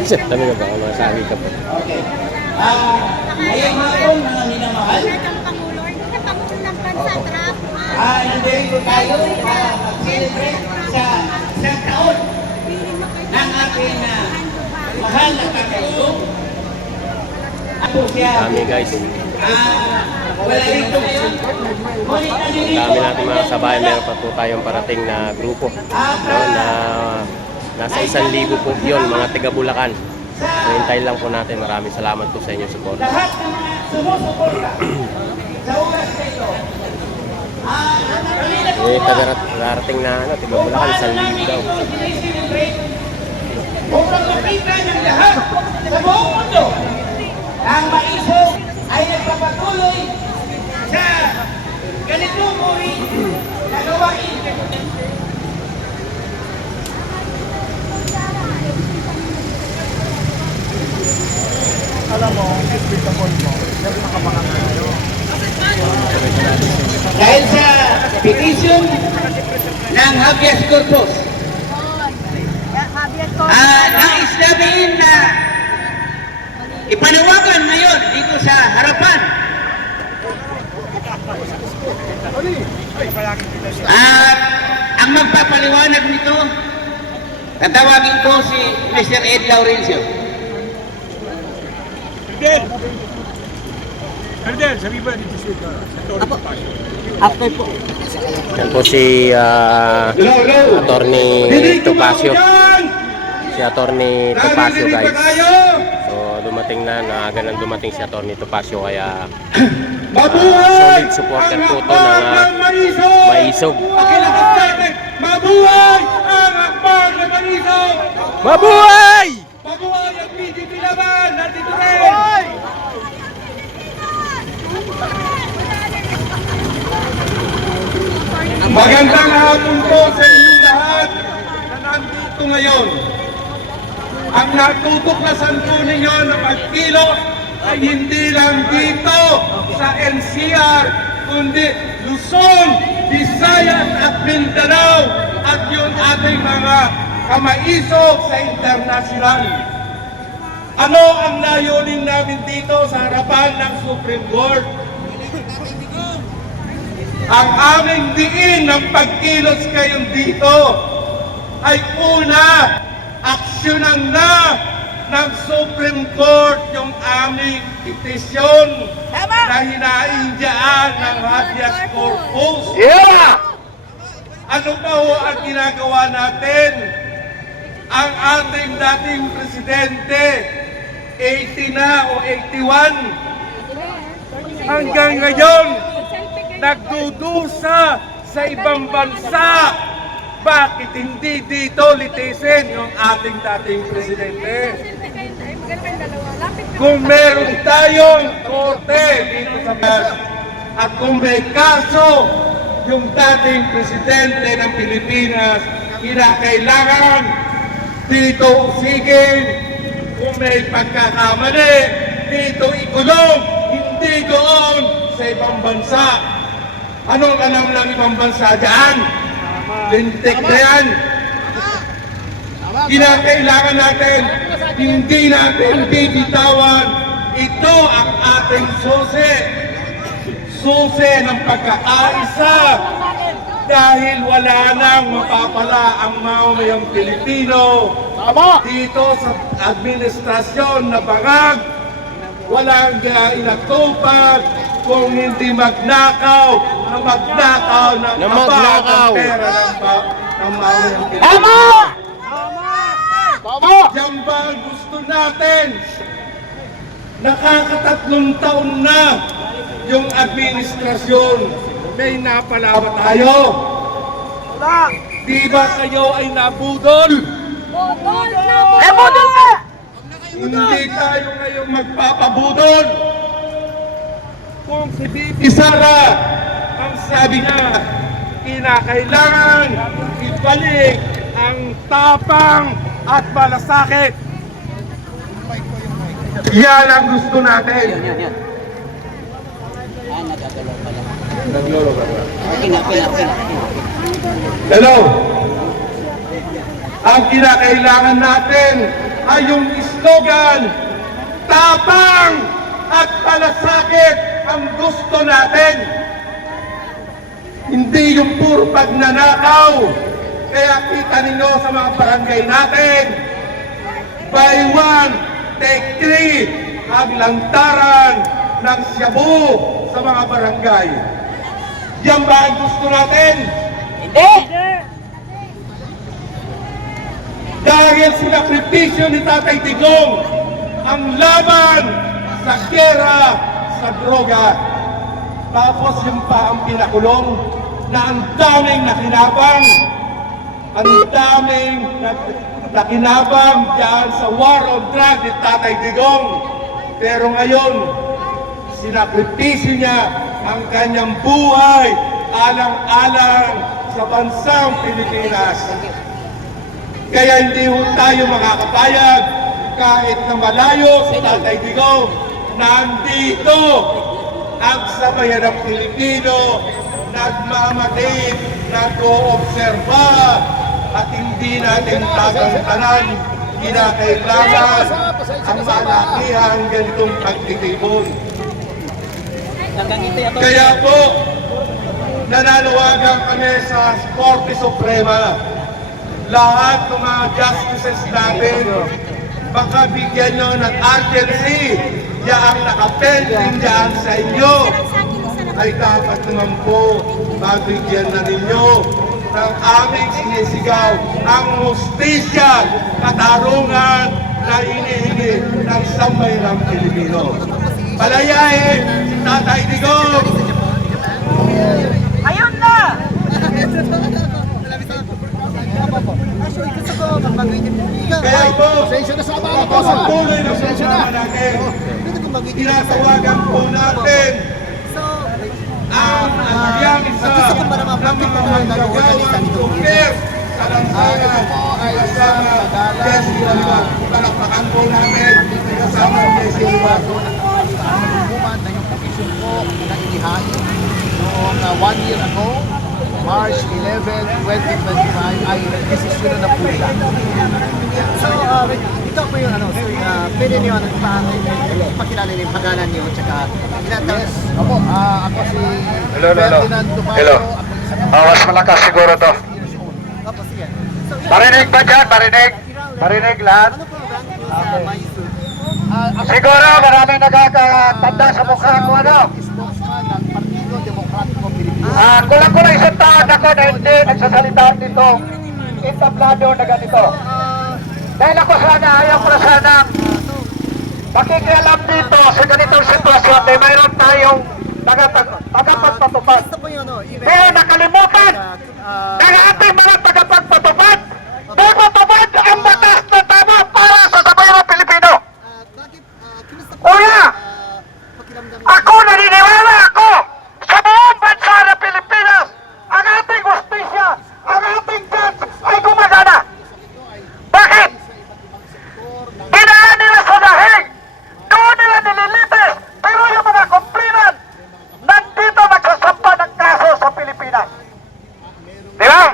Dami na ba? Ano masabi ka po? Okay. Ngayong hapon, mga minamahal. Pangulo, hindi na Pangulo ng bansa, Trump. Nandito tayo mag-celebrate sa isang taon ng ating mahal na kakaibong. Ako siya. Dami guys. Wala rito ngayon. Ngunit nandito. Dami natin mga kasabayan. Meron pa po tayong parating na grupo. No, na nasa 1,000 po yun, mga taga Bulacan. So, hintayin lang po natin. Maraming salamat po sa inyong support. Lahat ng mga sumusuporta sa oras na ito. Darating na taga Bulacan, 1,000 daw. Upang makita ng lahat sa buong mundo ang maisog ay nagpapatuloy sa ganitong uri na gawain. Alam mo, despicable mo. Pero nakabangan tayo. Dahil sa petition ng habeas corpus, nais namin na ipanawagan ngayon dito sa harapan at ang magpapaliwanag nito, tatawagin ko si Mr. Ed Laurencio. Ferdel, sabi ba dito siya? After po. Yan po si Attorney Topacio. Si Attorney Topacio guys. So dumating na, naaga nang dumating si Attorney Topacio kaya solid supporter po ito ng Maisog. Mabuhay ang akbang na Maisog! Mabuhay! Mabuhay ang PDP laban! Nandito rin! Magandang hapon po sa inyong lahat na nandito ngayon. Ang natutuklasan po ninyo na pagkilos ay hindi lang dito sa NCR, kundi Luzon, Visayas at Mindanao at yung ating mga kamaisog sa internasyonal. Ano ang layunin namin dito sa harapan ng Supreme Court? Ang aming diin ng pagkilos ngayon dito ay una, aksyonan na ng Supreme Court yung aming petisyon na hinaindyaan ng habeas corpus. Yeah! Ano pa ho ang ginagawa natin? Ang ating dating presidente, 80 na o 81, hanggang ngayon, nagdudusa sa ibang bansa. Bakit hindi dito litisin yung ating dating presidente? Kung meron tayong korte dito sa bansa at kung may kaso yung dating presidente ng Pilipinas, kinakailangan dito usigin. Kung may pagkakamali, dito ikulong, hindi doon sa ibang bansa. Anong alam ng ibang bansa dyan? Lintik na yan. Kinakailangan natin, hindi natin bibitawan. Ito ang ating susi. Susi ng pagkakaisa. Dahil wala nang mapapala ang mamamayang Pilipino. Dito sa administrasyon na bangag, walang inatupag kung hindi magnakaw ng pera ng mamayang Pilipino. Tama! Diyan ba ang gusto natin? Nakakatatlong taon na yung administrasyon. May napala ba tayo? Wala! Di ba kayo ay nabudol? Budol ka! Hindi tayo ngayon magpapabudol. Kung si BP Sara, ang sabi niya, kinakailangan ibalik ang tapang at malasakit. Yan ang gusto natin. Hello? Ang kinakailangan natin ay yung slogan, tapang at palasakit ang gusto natin. Hindi yung puro pagnanakaw. Kaya kita ninyo sa mga barangay natin, buy one, take three, ang lantaran ng shabu sa mga barangay. Yan ba ang gusto natin? Hindi! Dahil sinakripisyo ni Tatay Digong ang laban sa gera sa droga. Tapos yung pa ang pinakulong na ang daming nakinabang. Ang daming nakinabang dyan sa war on drugs ni Tatay Digong. Pero ngayon, sinakripisyo niya ang kanyang buhay alang-alang sa bansang Pilipinas. Kaya hindi tayo makakapayag kahit na malayo si Tatay Digong, nandito ang sabayan ng Pilipino, nagmamatid, nag-oobserba, at hindi natin tatantanan, kinakailangan ang malakihang ganitong pagtitipon. Kaya po, nananawagan kami sa Korte Suprema, lahat ng mga justices natin, baka bigyan nyo ng urgency, yan nakapending dyan sa inyo, ay dapat naman po mabigyan na ninyo ng aming sinisigaw, ang hustisya, katarungan na inihingi ng sambayang Pilipino. Palayain si Tatay Digong! Ayun na! Kaya po, sa patuloy na programa natin, tinatawagan po natin ang alyansa ng mga manggagawang tuker sa lansangan kasama Jesse Oliva. Palakpakan po namin kasama Jesse Oliva. Hukuman na yung petition ko na inihain noong 1 year ago, March 11, 2025 ay desisyon na po nila. So, ito po yung pwede niyo pakilala niyo yung pangalan niyo tsaka Yes, ako si Ferdinand Dumayo. Mas malakas siguro to. Opo, sige. So, Marinig ba dyan? Marinig? Marinig lahat? ano po ang rank niyo sa Maysu? Siguro maraming nakakatanda sa mukha ko ano? Spokesman ng Partido Demokratiko Pilipino. Kulang-kulang isang taon ako na hindi nagsasalita dito. Entablado na ganito. Dahil ako sana, ayaw ko na sana makikialam dito sa ganitong sitwasyon na mayroon tayong tagapagpatupad. Ito po yung Pero nakalimutan ng ating mga tagapagpatupad. Pagpatupad ang batas na tama para sa sabayang Pilipino. bakit kumusta po Kuya! pakiramdam niyo? Ako naniniwala ako sa buong bansa ng Pilipinas. Ang ating justisya, ang ating judge ay gumagana. Bakit? Dinaan nila sa dahig. Doon nila nililitis. Pero yung mga kumplinan, nandito nagsasampa ng kaso sa Pilipinas. Di ba?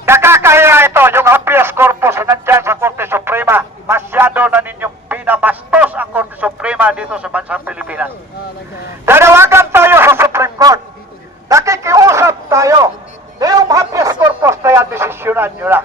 Nakakahiya ito, yung habeas corpus na nandyan sa Korte Suprema. Masyado na ninyong binabastos ang Korte Suprema dito sa bansang Pilipinas. Danawagan tayo sa Supreme Court. Nakikiusap tayo. Yung habeas corpus na yan, desisyonan nyo na.